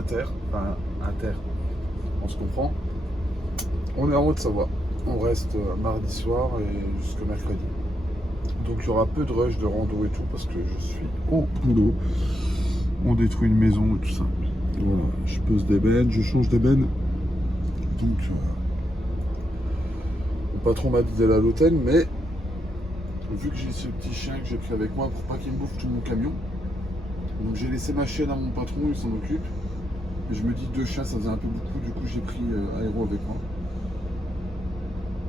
inter, enfin inter, on se comprend. On est en Haute-Savoie. On reste mardi soir et jusqu'au mercredi. Donc il y aura peu de rush, de rando et tout parce que je suis au boulot. On détruit une maison et tout ça. Voilà, je pose des bennes, je change des bennes. Donc le patron m'a dit d'aller à l'hôtel, mais vu que j'ai ce petit chien que j'ai pris avec moi pour pas qu'il me bouffe tout mon camion, donc j'ai laissé ma chienne à mon patron, il s'en occupe. Et je me dis 2 chiens ça faisait un peu beaucoup, du coup j'ai pris Aéro avec moi.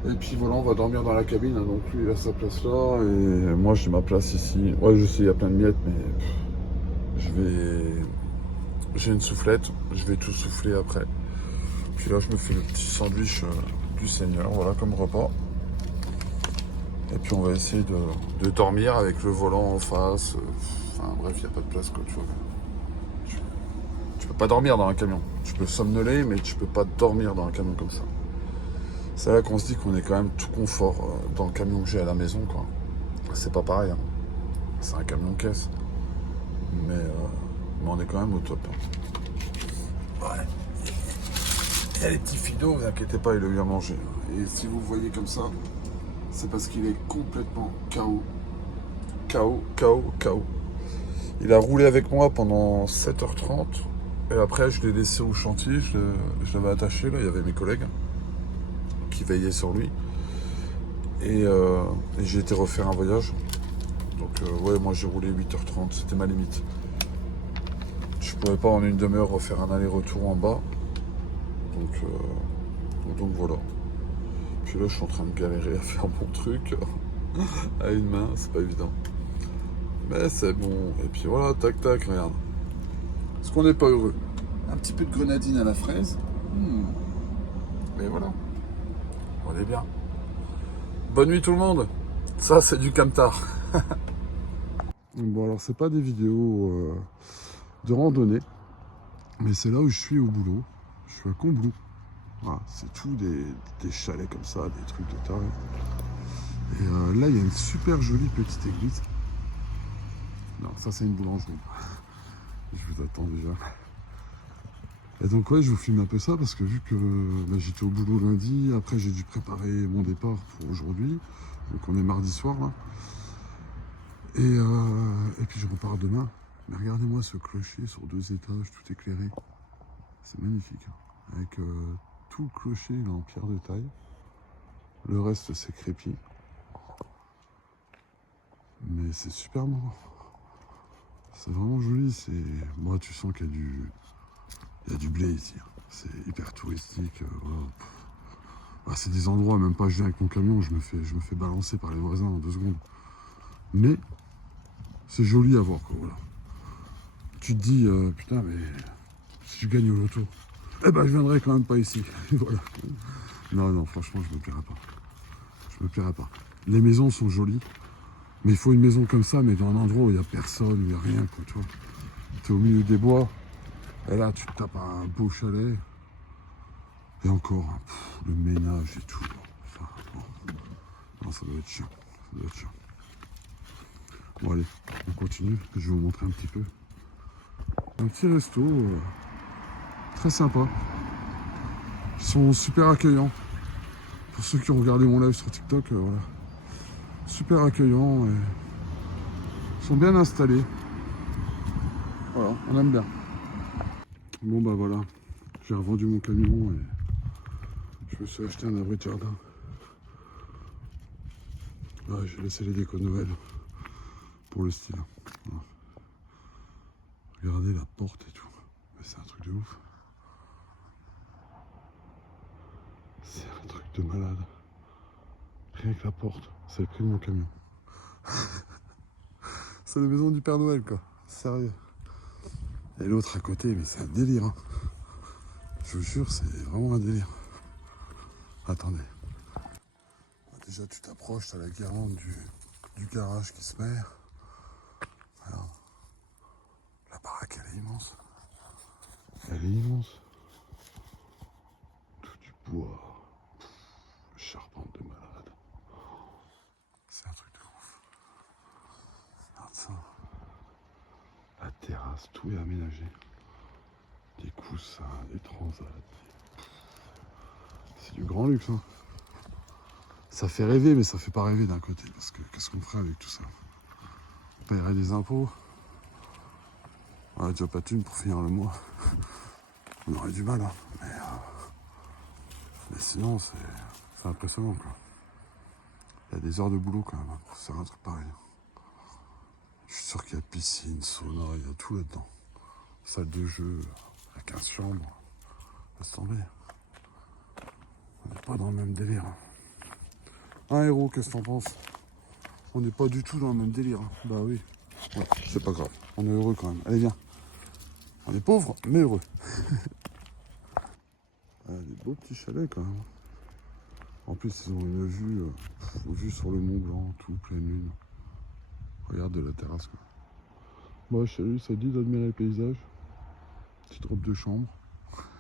Et puis voilà, on va dormir dans la cabine, hein, donc lui il a sa place là, et moi j'ai ma place ici. Ouais, je sais, il y a plein de miettes, mais j'ai une soufflette, je vais tout souffler après. Puis là, je me fais le petit sandwich du Seigneur, voilà, comme repas. Et puis on va essayer de dormir avec le volant en face. Enfin bref, il n'y a pas de place, quoi, tu vois. Tu peux pas dormir dans un camion. Tu peux somnoler, mais tu peux pas dormir dans un camion comme ça. C'est là qu'on se dit qu'on est quand même tout confort dans le camion que j'ai à la maison, quoi. C'est pas pareil, hein. C'est un camion caisse. Mais on est quand même au top, hein. Ouais. Et les petits fidos, vous inquiétez pas, il a eu à manger. Et si vous le voyez comme ça, c'est parce qu'il est complètement KO. KO, KO, KO. Il a roulé avec moi pendant 7h30. Et après, je l'ai laissé au chantier. Je l'avais attaché. Là, il y avait mes collègues qui veillaient sur lui. Et j'ai été refaire un voyage. Donc, ouais, moi, j'ai roulé 8h30. C'était ma limite. Je pouvais pas en une demi-heure refaire un aller-retour en bas. Donc voilà. Puis là, je suis en train de galérer à faire mon truc à une main. C'est pas évident. Mais c'est bon. Et puis voilà, tac tac, regarde. Est-ce qu'on n'est pas heureux? Un petit peu de grenadine à la fraise. Mais voilà, on est bien. Bonne nuit tout le monde. Ça, c'est du camtar. Bon, alors, c'est pas des vidéos de randonnée, mais c'est là où je suis au boulot. Je suis à Combloux. Voilà, c'est tout des chalets comme ça, des trucs de taré. Et là, il y a une super jolie petite église. Non, ça, c'est une boulangerie. Je vous attends déjà. Et donc ouais, je vous filme un peu ça parce que vu que j'étais au boulot lundi, après j'ai dû préparer mon départ pour aujourd'hui. Donc on est mardi soir là. Et puis je repars demain. Mais regardez-moi ce clocher sur 2 étages, tout éclairé. C'est magnifique, hein. Avec tout le clocher il est en pierre de taille. Le reste c'est crépi. Mais c'est super marrant. C'est vraiment joli. Moi tu sens qu'il y a du blé ici, hein. C'est hyper touristique. Voilà. Ah, c'est des endroits, même pas je viens avec mon camion, je me fais balancer par les voisins en 2 secondes. Mais c'est joli à voir, quoi, voilà. Tu te dis, putain, mais si tu gagnes au loto, eh ben je viendrai quand même pas ici. Voilà. Non, non, franchement, je me plairais pas. Je me plairais pas. Les maisons sont jolies, mais il faut une maison comme ça, mais dans un endroit où il n'y a personne, où il n'y a rien, quoi, tu vois. T'es au milieu des bois, et là, tu te tapes un beau chalet. Et encore, hein, le ménage et tout. Enfin, bon. Non, ça doit être chiant. Ça doit être chiant. Bon allez, on continue, je vais vous montrer un petit peu. Un petit resto, très sympa. Ils sont super accueillants. Pour ceux qui ont regardé mon live sur TikTok, voilà. Super accueillants et ils sont bien installés. Voilà, on aime bien. Bon bah voilà, j'ai revendu mon camion et je me suis acheté un abri de jardin. Ouais, j'ai laissé les décos de Noël pour le style. Voilà. Regardez la porte et tout. Mais c'est un truc de ouf. C'est un truc de malade. Rien que la porte, c'est le prix de mon camion. C'est la maison du Père Noël, quoi. Sérieux. Et l'autre à côté, mais c'est un délire, hein. Je vous jure, c'est vraiment un délire. Attendez. Déjà, tu t'approches, t'as la guirlande du garage qui se met. Alors, la baraque, elle est immense. Elle est immense. Tout du bois. Charpente de malade. C'est un truc de ouf. Regarde ça. La terrasse, tout est aménagé. Des cours poussins, des transats. C'est du grand luxe, hein. Ça fait rêver, mais ça fait pas rêver d'un côté, parce que qu'est-ce qu'on ferait avec tout ça? On paierait des impôts. On a déjà pas de thunes pour finir le mois. On aurait du mal, hein. Mais sinon, c'est impressionnant, quoi. Il y a des heures de boulot, quand même, hein, pour faire un truc pareil. Je suis sûr qu'il y a piscine, sauna, il y a tout là-dedans. Salle de jeu, à 15 chambres. Laisse tomber. On n'est pas dans le même délire. Hein, héros, qu'est-ce que t'en penses? On n'est pas du tout dans le même délire. Hein. Bah oui. Ouais, c'est pas grave. On est heureux quand même. Allez, viens. On est pauvres, mais heureux. Ah, des beaux petits chalets quand même. En plus, ils ont une vue sur le Mont Blanc, tout, pleine lune. Regarde de la terrasse, quoi. Moi, chez lui, ça dit d'admirer le paysage. Petite robe de chambre.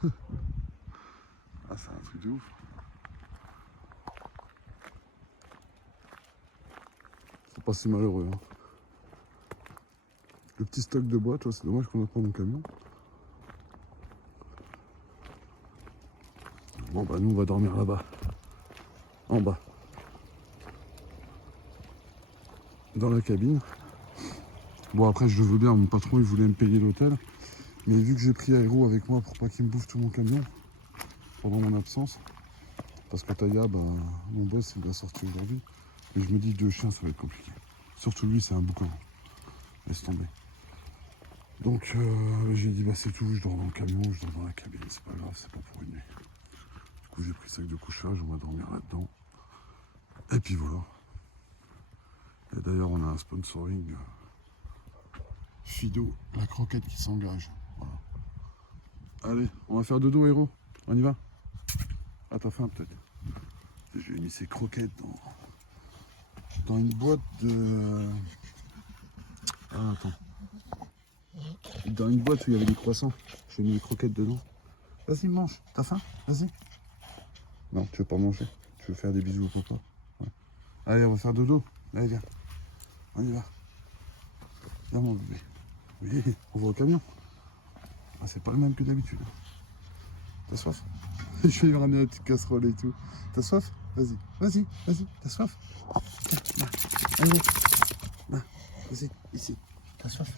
Ah, c'est un truc de ouf. C'est pas si malheureux, hein. Le petit stock de bois, toi, c'est dommage qu'on n'a pas mon camion. Bon, bah, nous, on va dormir là-bas. En bas. Dans la cabine. Bon, après, je veux bien, mon patron, il voulait me payer l'hôtel. Mais vu que j'ai pris Aéro avec moi pour pas qu'il me bouffe tout mon camion pendant mon absence, parce que Taya, bah, mon boss, il va sortir aujourd'hui. Et je me dis, 2 chiens, ça va être compliqué. Surtout lui, c'est un boucan. Laisse tomber. Donc, j'ai dit, bah, c'est tout, je dors dans le camion, je dors dans la cabine, c'est pas grave, c'est pas pour une nuit. Du coup, j'ai pris sac de couchage, on va dormir là-dedans. Et puis voilà. Et d'ailleurs, on a un sponsoring Fido, la croquette qui s'engage. Voilà. Allez, on va faire dodo, héros. On y va? Ah, t'as faim peut-être. J'ai mis ces croquettes dans une boîte de... Ah, attends. Dans une boîte où il y avait des croissants. J'ai mis les croquettes dedans. Vas-y, mange. T'as faim? Vas-y. Non, tu veux pas manger. Tu veux faire des bisous au papa. Ouais. Allez, on va faire dodo. Allez, viens. On y va. Viens, mon bébé. Oui, on va au camion. Ah, c'est pas le même que d'habitude. T'as soif? Je vais lui ramener la petite casserole et tout. T'as soif? Vas-y, vas-y, vas-y. T'as soif? Tiens, allez, vas-y, ici. T'as soif?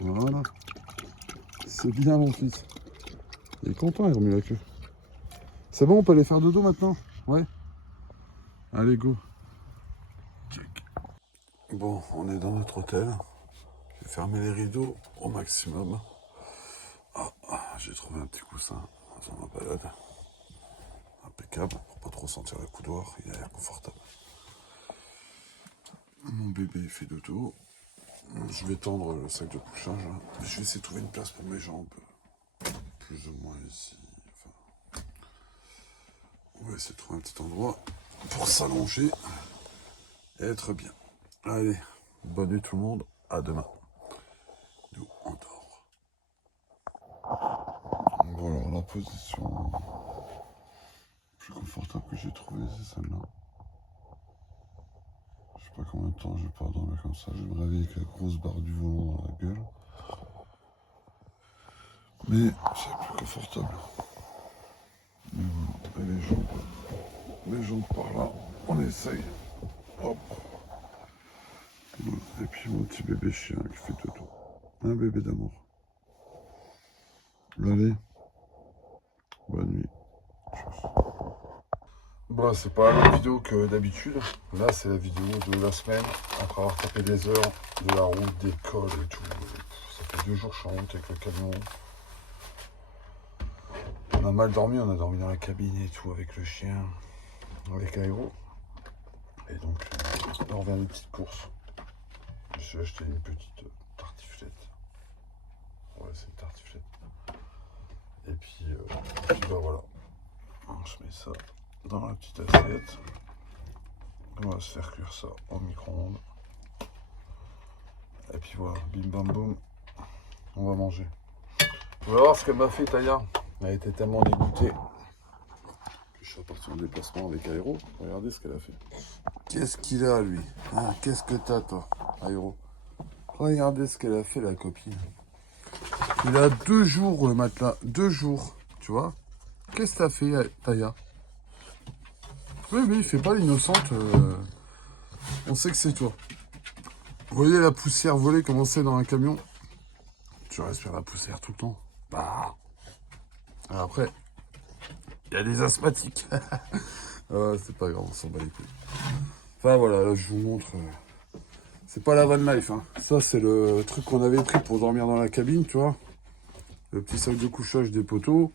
Voilà. C'est bien, mon fils. Il est content, il remue la queue. C'est bon, on peut aller faire dodo maintenant? Ouais. Allez, go. Check. Bon, on est dans notre hôtel. J'ai fermé les rideaux au maximum. J'ai trouvé un petit coussin dans ma balade. Impeccable, pour pas trop sentir le coudoir, il a l'air confortable. Mon bébé fait dodo. Je vais tendre le sac de couchage. Je vais essayer de trouver une place pour mes jambes. Plus ou moins ici. Enfin, on va essayer de trouver un petit endroit pour s'allonger et être bien. Allez, bonne nuit tout le monde. À demain. Nous, on dort. Voilà, la position plus confortable que j'ai trouvée, c'est celle-là. Je sais pas combien de temps je vais pouvoir dormir comme ça. Je vais me réveiller avec la grosse barre du volant dans la gueule. Mais c'est plus confortable. Et voilà. Et les jambes par là, on essaye. Hop. Voilà. Et puis mon petit bébé chien qui fait dodo. Un bébé d'amour. Allez. Bonne nuit. Tchuss. Bon, c'est pas la même vidéo que d'habitude. Là, c'est la vidéo de la semaine. Après avoir tapé des heures de la route, d'école et tout. Ça fait 2 jours que je suis en route avec le camion. On a mal dormi, on a dormi dans la cabine et tout avec le chien, avec Aéro. Et donc, là, on revient d'une petite course. Je me suis acheté une petite tartiflette. Ouais, c'est une tartiflette. Et puis bah voilà. On se met ça dans la petite assiette. On va se faire cuire ça au micro-ondes. Et puis voilà, bim bam boum, on va manger. Vous allez voir ce qu'elle m'a fait, Taya. Elle était tellement dégoûtée que je suis reparti en déplacement avec Aéro. Regardez ce qu'elle a fait. Qu'est-ce qu'il a, lui, hein? Qu'est-ce que t'as, toi, Aéro? Regardez ce qu'elle a fait, la copine. Il a 2 jours, le matelas. 2 jours, tu vois. Qu'est-ce que t'as fait, Taya? Oui, il fait pas l'innocente. On sait que c'est toi. Vous voyez la poussière voler comme on sait dans un camion? Tu respires la poussière tout le temps. Bah. Après, il y a des asthmatiques. C'est pas grave, on s'en bat les couilles. Enfin voilà, là je vous montre. C'est pas la van life, hein. Ça c'est le truc qu'on avait pris pour dormir dans la cabine, tu vois. Le petit sac de couchage des poteaux.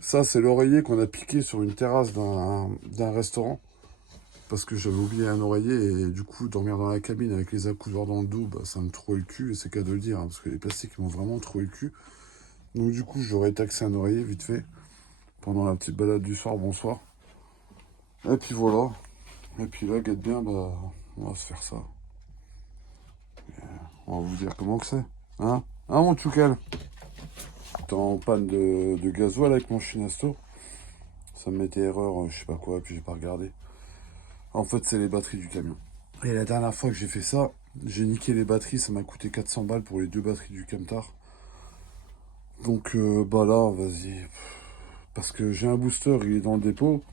Ça c'est l'oreiller qu'on a piqué sur une terrasse d'un restaurant. Parce que j'avais oublié un oreiller et du coup dormir dans la cabine avec les accoudoirs dans le dos, bah, ça me trouve le cul et c'est qu'à de le dire, hein, parce que les plastiques m'ont vraiment trouvé le cul. Donc du coup j'aurais taxé un oreiller vite fait pendant la petite balade du soir, bonsoir. Et puis voilà. Et puis là, guette bien, bah, on va se faire ça. On va vous dire comment que c'est. Hein, mon Tchoukel? T'es en panne de gasoil avec mon Chinasto. Ça me mettait erreur, je sais pas quoi, puis j'ai pas regardé. En fait, c'est les batteries du camion. Et la dernière fois que j'ai fait ça, j'ai niqué les batteries, ça m'a coûté 400 balles pour les 2 batteries du Camtar. Donc, bah là, vas-y. Parce que j'ai un booster, il est dans le dépôt.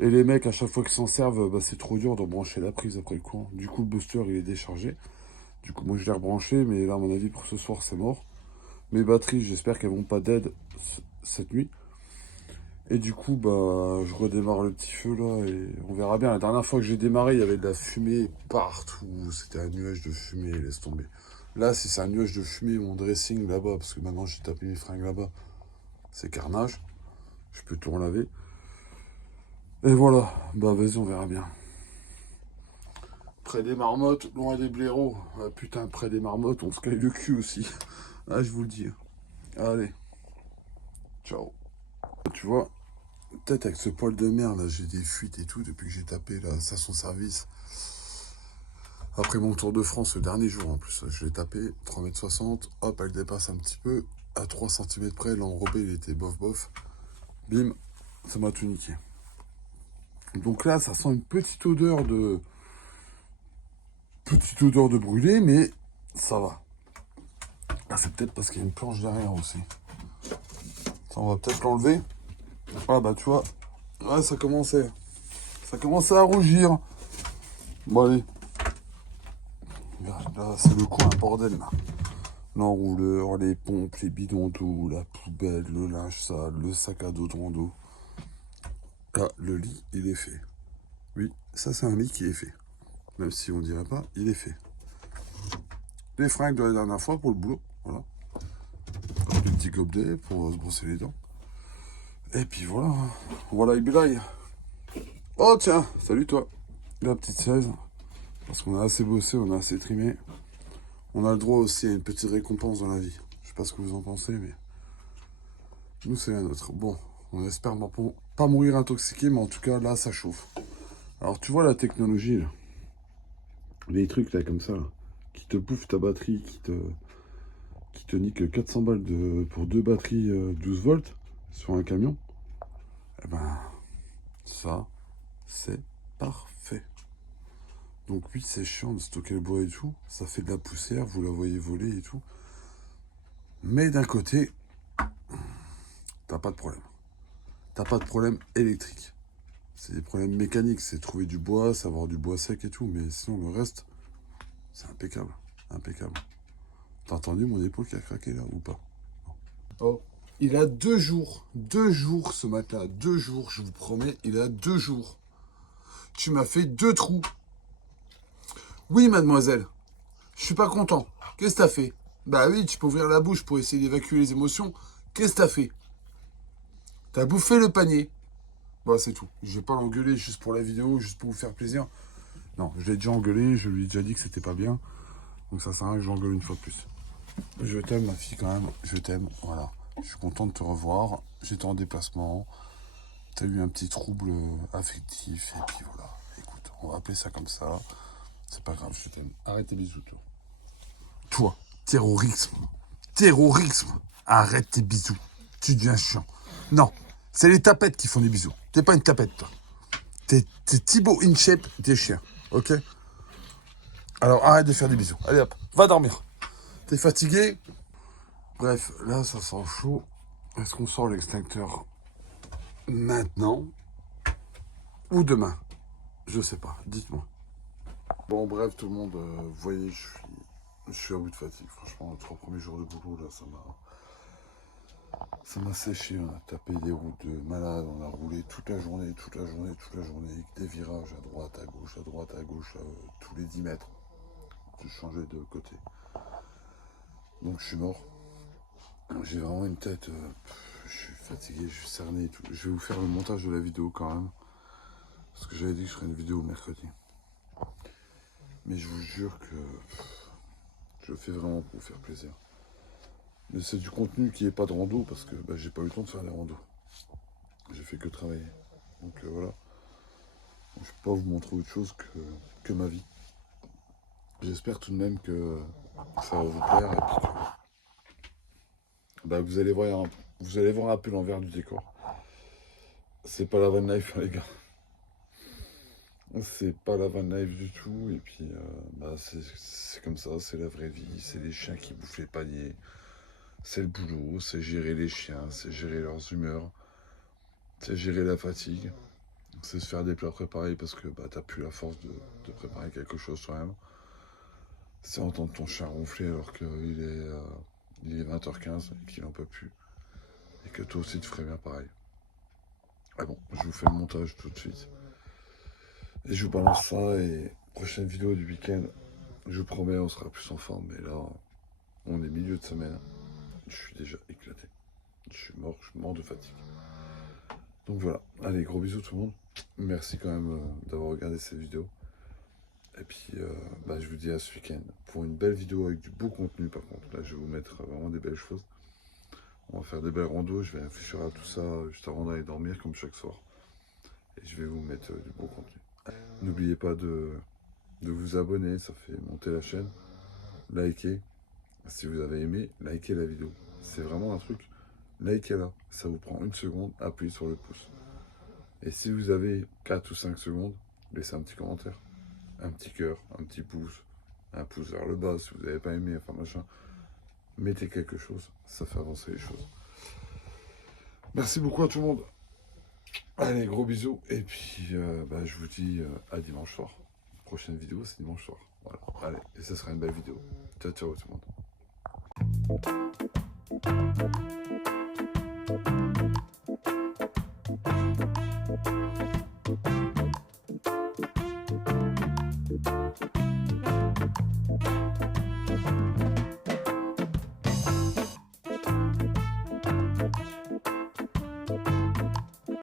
Et les mecs, à chaque fois qu'ils s'en servent, bah, c'est trop dur de brancher la prise après le courant. Du coup, le booster, il est déchargé. Du coup, moi, je l'ai rebranché, mais là, à mon avis, pour ce soir, c'est mort. Mes batteries, j'espère qu'elles vont pas dead cette nuit. Et du coup, bah, je redémarre le petit feu, là, et on verra bien. La dernière fois que j'ai démarré, il y avait de la fumée partout. C'était un nuage de fumée, laisse tomber. Là, si c'est un nuage de fumée, mon dressing là-bas, parce que maintenant, j'ai tapé mes fringues là-bas, c'est carnage. Je peux tout relaver. Et voilà, bah, vas-y, on verra bien. Près des marmottes, loin des blaireaux. Ah, putain, près des marmottes, on se caille le cul aussi. Ah, je vous le dis. Allez, ciao. Tu vois, peut-être avec ce poil de merde, là, j'ai des fuites et tout depuis que j'ai tapé la station-service. Après mon Tour de France, le dernier jour en plus, je l'ai tapé, 3,60 m, hop, elle dépasse un petit peu. À 3 cm près, l'enrobé, il était bof. Bim, ça m'a tout niqué. Donc là, ça sent une petite odeur de... brûlé, mais ça va. Ah, c'est peut-être parce qu'il y a une planche derrière aussi. Ça, on va peut-être l'enlever. Ah bah tu vois, ouais, ça commençait à rougir. Bon allez. Là, c'est le coin, bordel là. L'enrouleur, les pompes, les bidons d'eau, la poubelle, le linge sale, le sac à dos de rando. Ah, le lit, il est fait. Oui, ça c'est un lit qui est fait. Même si on dirait pas, il est fait. Les fringues de la dernière fois pour le boulot, voilà. Les petits gobelets pour se brosser les dents. Et puis voilà, voilà il bilaille. Oh tiens, salut toi. La petite 16. Parce qu'on a assez bossé, on a assez trimé. On a le droit aussi à une petite récompense dans la vie. Je sais pas ce que vous en pensez, mais nous c'est la nôtre. Bon, on espère pas mourir intoxiqué, mais en tout cas là ça chauffe. Alors tu vois la technologie là, les trucs là comme ça, là, qui te bouffent ta batterie, qui te nique 400 balles pour 2 batteries 12 volts sur un camion. Eh ben ça c'est parfait. Donc oui, c'est chiant de stocker le bois et tout. Ça fait de la poussière, vous la voyez voler et tout. Mais d'un côté, t'as pas de problème. T'as pas de problème électrique. C'est des problèmes mécaniques, c'est trouver du bois, savoir du bois sec et tout. Mais sinon, le reste, c'est impeccable. Impeccable. T'as entendu mon épaule qui a craqué là ou pas? Oh, il a 2 jours. 2 jours ce matin. 2 jours, je vous promets, il a 2 jours. Tu m'as fait 2 trous. Oui, mademoiselle. Je suis pas content. Qu'est-ce que t'as fait? Bah oui, tu peux ouvrir la bouche pour essayer d'évacuer les émotions. Qu'est-ce que t'as fait? T'as bouffé le panier. Bah c'est tout. Je vais pas l'engueuler juste pour la vidéo, juste pour vous faire plaisir. Non, je l'ai déjà engueulé, je lui ai déjà dit que c'était pas bien. Donc ça sert à rien que je l'engueule une fois de plus. Je t'aime ma fille quand même, je t'aime, voilà. Je suis content de te revoir. J'étais en déplacement. T'as eu un petit trouble affectif. Et puis voilà. Écoute, on va appeler ça comme ça. C'est pas grave, je t'aime. Arrête tes bisous, toi. Toi, terrorisme. Terrorisme. Arrête tes bisous. Tu deviens chiant. Non, c'est les tapettes qui font des bisous. T'es pas une tapette, toi. T'es Thibaut InShape, t'es chien. Ok? Alors arrête de faire des bisous. Allez hop, va dormir. T'es fatigué? Bref, là, ça sent chaud. Est-ce qu'on sort l'extincteur maintenant ou demain? Je sais pas, dites-moi. Bon, bref, tout le monde, vous voyez, je suis à bout de fatigue. Franchement, les 3 premiers jours de boulot, là, ça m'a séché. On a tapé des routes de malade, on a roulé toute la journée, avec des virages à droite, à gauche, tous les 10 mètres. Je changeais de côté. Donc, je suis mort. J'ai vraiment une tête, je suis fatigué, je suis cerné et tout. Je vais vous faire le montage de la vidéo quand même. Parce que j'avais dit que je ferais une vidéo mercredi. Mais je vous jure que je le fais vraiment pour vous faire plaisir. Mais c'est du contenu qui n'est pas de rando parce que bah, j'ai pas eu le temps de faire les randos. J'ai fait que travailler. Donc voilà. Je ne peux pas vous montrer autre chose que ma vie. J'espère tout de même que ça va vous plaire et puis que bah, vous allez voir un peu l'envers du décor. C'est pas la van life, les gars. C'est pas la van life du tout. Et puis bah, c'est comme ça, c'est la vraie vie. C'est les chiens qui bouffent les paniers. C'est le boulot, c'est gérer les chiens, c'est gérer leurs humeurs, c'est gérer la fatigue, c'est se faire des plats préparés parce que bah, t'as plus la force de préparer quelque chose toi-même. C'est entendre ton chien ronfler alors qu'il est 20h15 et qu'il n'en peut plus. Et que toi aussi tu ferais bien pareil. Ah bon, je vous fais le montage tout de suite. Et je vous balance ça et prochaine vidéo du week-end, je vous promets, on sera plus en forme. Mais là, on est milieu de semaine. Je suis déjà éclaté. Je suis mort de fatigue. Donc voilà, allez, gros bisous tout le monde. Merci quand même d'avoir regardé cette vidéo. Et puis, bah, je vous dis à ce week-end pour une belle vidéo avec du beau contenu par contre. Là, je vais vous mettre vraiment des belles choses. On va faire des belles randos, je vais réfléchir à tout ça juste avant d'aller dormir comme chaque soir. Et je vais vous mettre du beau contenu. N'oubliez pas de vous abonner, ça fait monter la chaîne. Likez. Si vous avez aimé, likez la vidéo. C'est vraiment un truc. Likez-la. Ça vous prend 1 seconde, appuyez sur le pouce. Et si vous avez 4 ou 5 secondes, laissez un petit commentaire. Un petit cœur, un petit pouce, un pouce vers le bas si vous n'avez pas aimé, enfin machin. Mettez quelque chose, ça fait avancer les choses. Merci beaucoup à tout le monde. Allez, gros bisous. Et puis, bah, je vous dis à dimanche soir. Prochaine vidéo, c'est dimanche soir. Voilà. Allez, et ça sera une belle vidéo. Ciao, ciao tout le monde.